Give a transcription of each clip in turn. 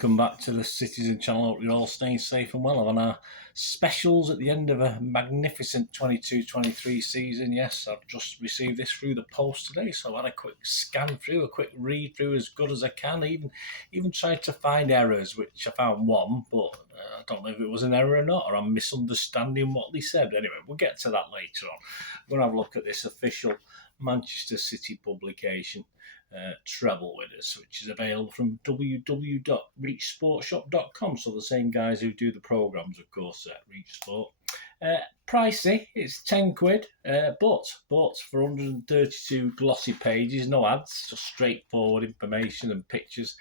welcome back to the Citizen channel. Hope you're all staying safe and well. On our specials at the end of a magnificent 22-23 season. Yes, I've just received this through the post today, so I had a quick scan through, a quick read through as good as I can. Even tried to find errors, which I found one, but I don't know if it was an error or not, or I'm misunderstanding what they said. Anyway, we'll get to that later on. We're going to have a look at this official Manchester City publication, Treble Winners, which is available from www.reachsportshop.com. So the same guys who do the programmes, of course, at Reach Sport. Pricey, it's £10, but for 132 glossy pages, no ads, just straightforward information and pictures.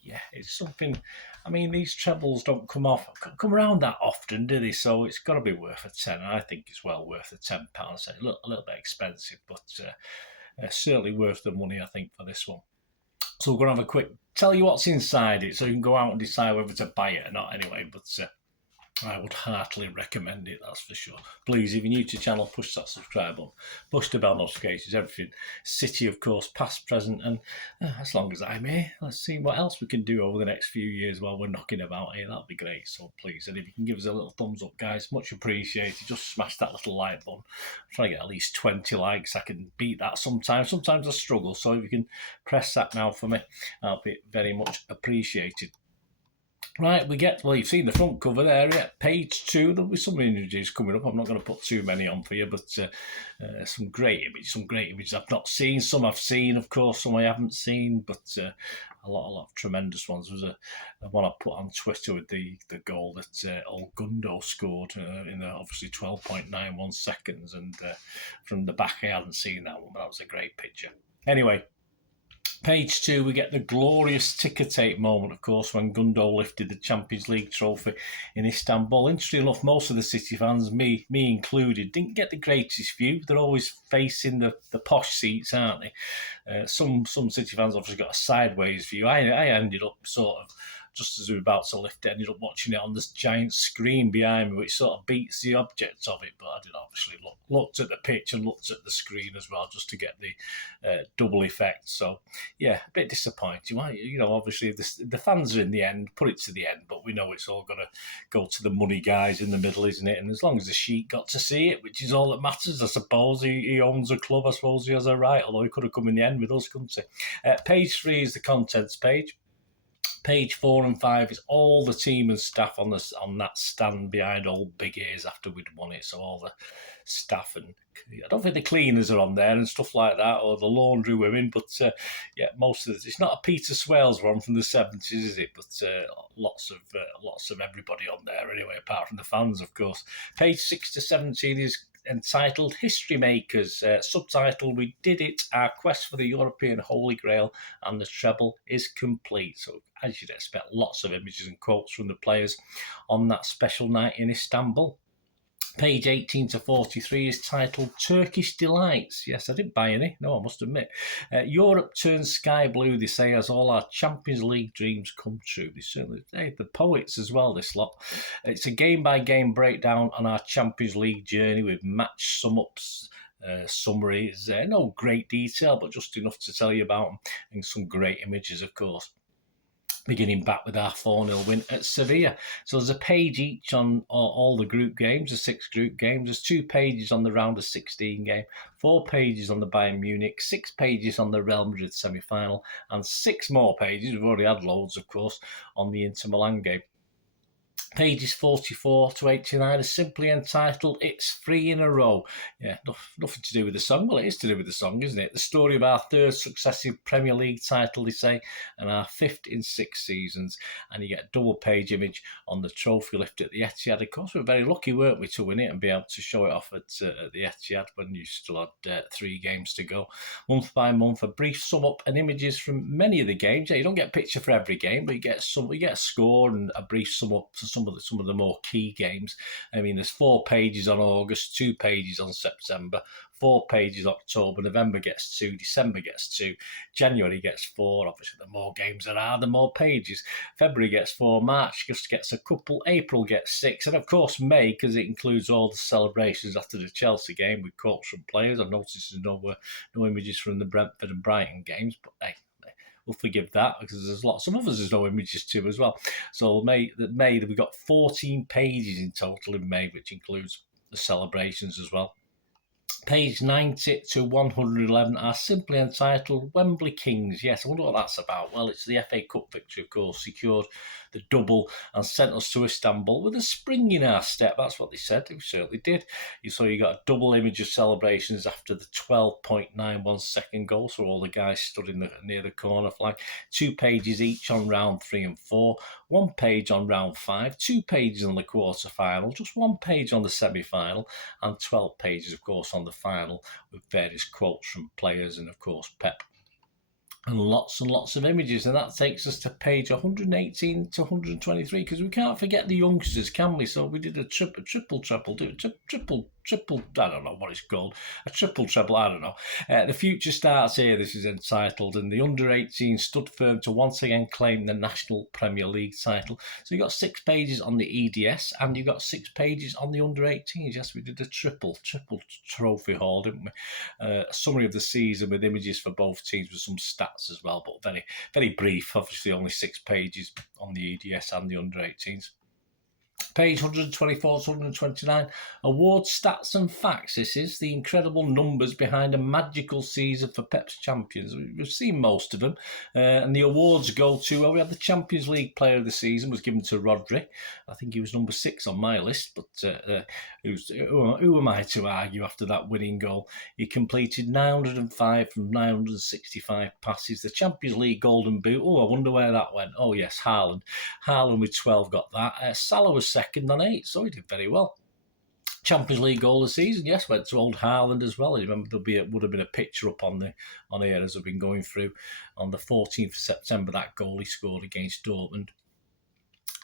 Yeah, it's something. I mean, these trebles don't come around that often, do they? So it's got to be worth a £10. I think it's well worth a £10. So a little bit expensive, but certainly worth the money, I think, for this one. So we're going to have a quick tell you what's inside it, so you can go out and decide whether to buy it or not. Anyway, but I would heartily recommend it, that's for sure. Please, if you're new to the channel, push that subscribe button, push the bell notifications, everything. City, of course, past, present, and as long as I'm here, let's see what else we can do over the next few years while we're knocking about here. That'd be great. So please, and if you can give us a little thumbs up, guys, much appreciated. Just smash that little like button. I'm trying to get at least 20 likes. I can beat that sometimes. Sometimes I struggle. So if you can press that now for me, that'll be very much appreciated. Right, you've seen the front cover there, yeah. Page 2, there'll be some images coming up. I'm not going to put too many on for you, but some great images I've not seen. Some I've seen, of course, some I haven't seen, but a lot of tremendous ones. There was a one I put on Twitter with the goal that old Gundo scored in obviously 12.91 seconds, and from the back I hadn't seen that one, but that was a great picture. Anyway, page 2, we get the glorious ticker tape moment, of course, when Gundo lifted the Champions League trophy in Istanbul. Interestingly enough, most of the City fans, me included, didn't get the greatest view. They're always facing the posh seats, aren't they? Some City fans obviously got a sideways view. I ended up sort of, just as we were about to lift it, ended up watching it on this giant screen behind me, which sort of beats the object of it. But I did obviously looked at the pitch and looked at the screen as well, just to get the double effect. So, yeah, a bit disappointing. You know, obviously the fans are in the end, put it to the end, but we know it's all got to go to the money guys in the middle, isn't it? And as long as the Sheik got to see it, which is all that matters, I suppose. He owns a club, I suppose he has a right, although he could have come in the end with us, couldn't he? Page 3 is the contents page. Page 4 and 5 is all the team and staff on that stand behind old Big Ears after we'd won it. So all the staff, and I don't think the cleaners are on there and stuff like that, or the laundry women. But yeah, most of it's not a Peter Swales one from the 70s, is it? But lots of everybody on there anyway, apart from the fans, of course. Page 6 to 17 is entitled History Makers, subtitled We Did It, Our Quest for the European Holy Grail and the Treble is Complete. So as you'd expect, lots of images and quotes from the players on that special night in Istanbul. Page 18 to 43 is titled Turkish Delights. Yes, I didn't buy any. No, I must admit. Europe turns sky blue, they say, as all our Champions League dreams come true. They certainly, the poets as well, this lot. It's a game-by-game breakdown on our Champions League journey with match sum-ups, summaries. No great detail, but just enough to tell you about them. And some great images, of course. Beginning back with our 4-0 win at Sevilla. So there's a page each on all the group games, the 6 group games. There's 2 pages on the round of 16 game, 4 pages on the Bayern Munich, 6 pages on the Real Madrid semi-final, and 6 more pages, we've already had loads, of course, on the Inter Milan game. Pages 44 to 89 are simply entitled It's 3 in a Row. Yeah, nothing to do with the song. Well, it is to do with the song, isn't it? The story of our 3rd successive Premier League title, they say, and our 5th in 6 seasons. And you get a double page image on the trophy lift at the Etihad. Of course, we were very lucky, weren't we, to win it and be able to show it off at the Etihad when you still had 3 games to go. Month by month, a brief sum up and images from many of the games. Yeah, you don't get a picture for every game, but you get a score and a brief sum up for some of the more key games. I mean, there's 4 pages on August, 2 pages on September, 4 pages October, November gets 2, December gets 2, January gets 4. Obviously, the more games there are, the more pages. February gets 4, March just gets a couple, April gets 6, and of course May, because it includes all the celebrations after the Chelsea game with quotes from players. I've noticed there's no images from the Brentford and Brighton games, but hey, we'll forgive that because there's lots of others there's no images to as well. So May we've got 14 pages in total in May, which includes the celebrations as well. Page 90 to 111 are simply entitled Wembley Kings. Yes, I wonder what that's about. Well, it's the FA Cup victory, of course, secured the double and sent us to Istanbul with a spring in our step. That's what they said. It certainly did. So you got a double image of celebrations after the 12.91 second goal. So all the guys stood near the corner flag. 2 pages each on round 3 and 4. 1 page on round 5. 2 pages on the quarter final. Just 1 page on the semi-final. And 12 pages, of course, on the final with various quotes from players and, of course, Pep. And lots of images, and that takes us to page 118 to 123 because we can't forget the youngsters, can we? So we did a triple, I don't know what it's called, a triple, I don't know. The future starts here, this is entitled, and the under-18 stood firm to once again claim the National Premier League title. So you've got 6 pages on the EDS, and you've got 6 pages on the under-18s. Yes, we did a triple trophy haul, didn't we? A summary of the season with images for both teams with some stats as well, but very, very brief. Obviously, only 6 pages on the EDS and the under-18s. Page 124 to 129, award stats and facts. This is the incredible numbers behind a magical season for Pep's champions. We've seen most of them, and the awards go to, well, we had the Champions League Player of the Season was given to Rodri. I think he was number 6 on my list, but who am I to argue after that winning goal? He completed 905 from 965 passes. The Champions League Golden Boot, I wonder where that went. Oh yes, Haaland with 12 got that. Salah was second on 8, so he did very well. Champions League goal of the season, yes, went to old Haaland as well. I remember would have been a picture up on here as I've been going through on the 14th of September, that goal he scored against Dortmund.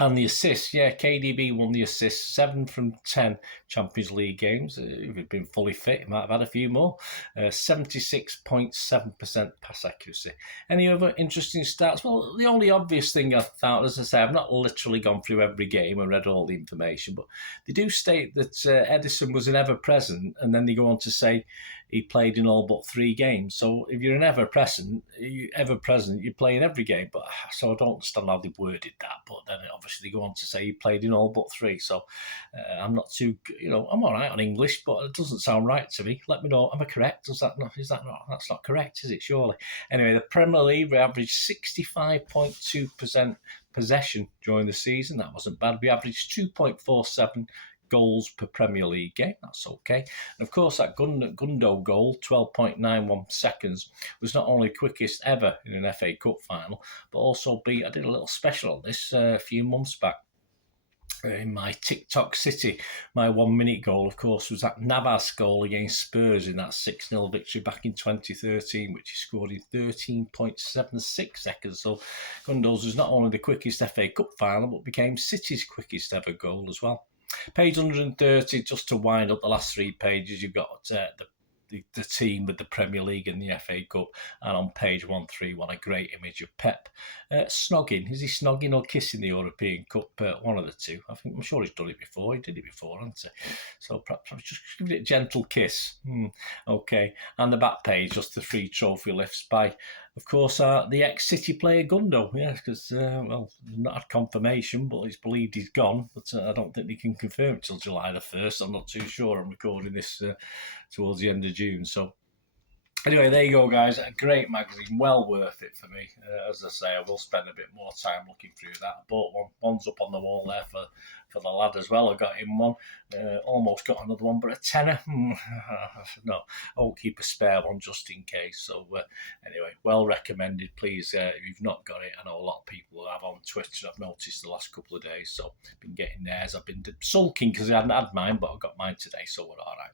And the assists, yeah, KDB won the assists, 7 from 10 Champions League games. If he'd been fully fit, he might have had a few more. 76.7% pass accuracy. Any other interesting stats? Well, the only obvious thing I found, as I say, I've not literally gone through every game and read all the information, but they do state that Ederson was an ever-present, and then they go on to say he played in all but 3 games. So if you're an ever-present, you play in every game. But so I don't understand how they worded that. But then obviously they go on to say he played in all but 3. So I'm not too, I'm all right on English, but it doesn't sound right to me. Let me know. Am I correct? That's not correct, is it? Surely. Anyway, the Premier League averaged 65.2% possession during the season. That wasn't bad. We averaged 2.47 goals per Premier League game. That's okay. And of course, that Gundo goal, 12.91 seconds, was not only quickest ever in an FA Cup final, but also I did a little special on this a few months back. In my TikTok City, my 1-minute goal, of course, was that Navas goal against Spurs in that 6-0 victory back in 2013, which he scored in 13.76 seconds. So Gundo's was not only the quickest FA Cup final, but became City's quickest ever goal as well. Page 130, just to wind up the last 3 pages, you've got the team with the Premier League and the FA Cup, and on page 131, a great image of Pep snogging. Is he snogging or kissing the European Cup? One of the two. I'm sure he's done it before. He did it before, hasn't he? So perhaps just give it a gentle kiss. Okay. And the back page, just the 3 trophy lifts by, of course, the ex-City player Gundo. Yeah, because, not had confirmation, but it's believed he's gone. But I don't think they can confirm it till July the 1st. I'm not too sure. I'm recording this towards the end of June. So anyway, there you go, guys. A great magazine. Well worth it for me. As I say, I will spend a bit more time looking through that. I bought one. One's up on the wall there for the lad as well. I got him one. Almost got another one, but a tenner. No, I won't keep a spare one just in case. So anyway, well recommended. Please, if you've not got it, I know a lot of people have on Twitter. I've noticed the last couple of days. So I've been getting theirs. I've been sulking because I hadn't had mine, but I got mine today, so we're all right.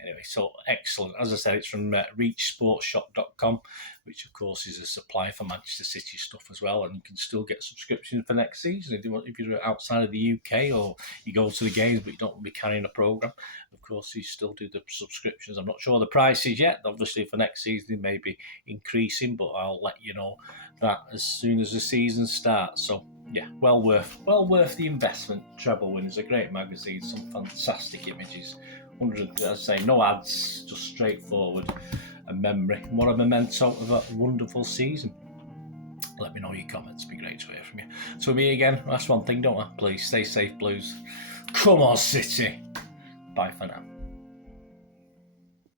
Anyway, so excellent. As I said, it's from reachsportshop.com, which of course is a supplier for Manchester City stuff as well, and you can still get subscriptions for next season if you're outside of the UK or you go to the games but you don't want to be carrying a programme. Of course, you still do the subscriptions. I'm not sure the prices yet. Obviously, for next season, they may be increasing, but I'll let you know that as soon as the season starts. So yeah, well worth the investment. Treble Winners, a great magazine, some fantastic images. As I say, no ads, just straightforward and memory. And what a memento of a wonderful season. Let me know your comments. It'd be great to hear from you. So me again, last one thing, don't I? Please stay safe, Blues. Come on, City. Bye for now.